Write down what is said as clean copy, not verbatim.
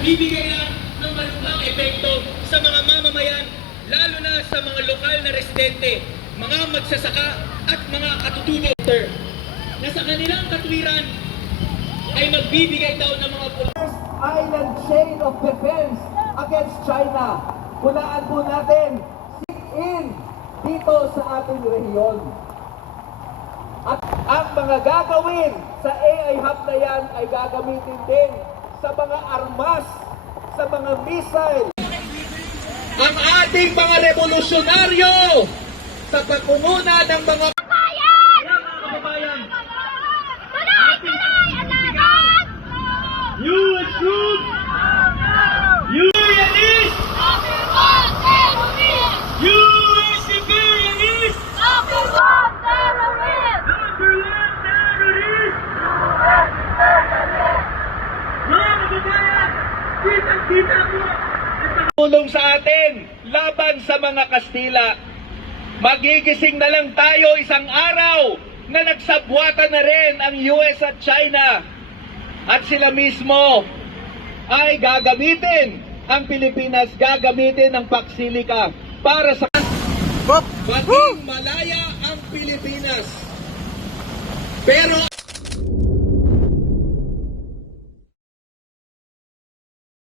nagbibigay lang ng malubhang epekto sa mga mamamayan, lalo na sa mga lokal na residente, mga magsasaka at mga katutubo na sa kanilang katwiran ay magbibigay daw ng mga island chain of defense against China. Hulaan po natin, sit in dito sa ating rehiyon. At ang mga gagawin sa AI Hub na yan ay gagamitin din sa mga armas, sa mga missile. Ang ating mga revolusyonaryo sa pagmumuna ng mga US troops! Unionists! US imperialists! Number one terrorists! Mga kababayan, kitang-kita po! tulong sa atin laban sa mga Kastila. Magigising na lang tayo isang araw na nagsabwatan na rin ang US at China. At sila mismo ay gagamitin ang Pilipinas, gagamitin ang Paksilika para sa maging malaya ang Pilipinas. Pero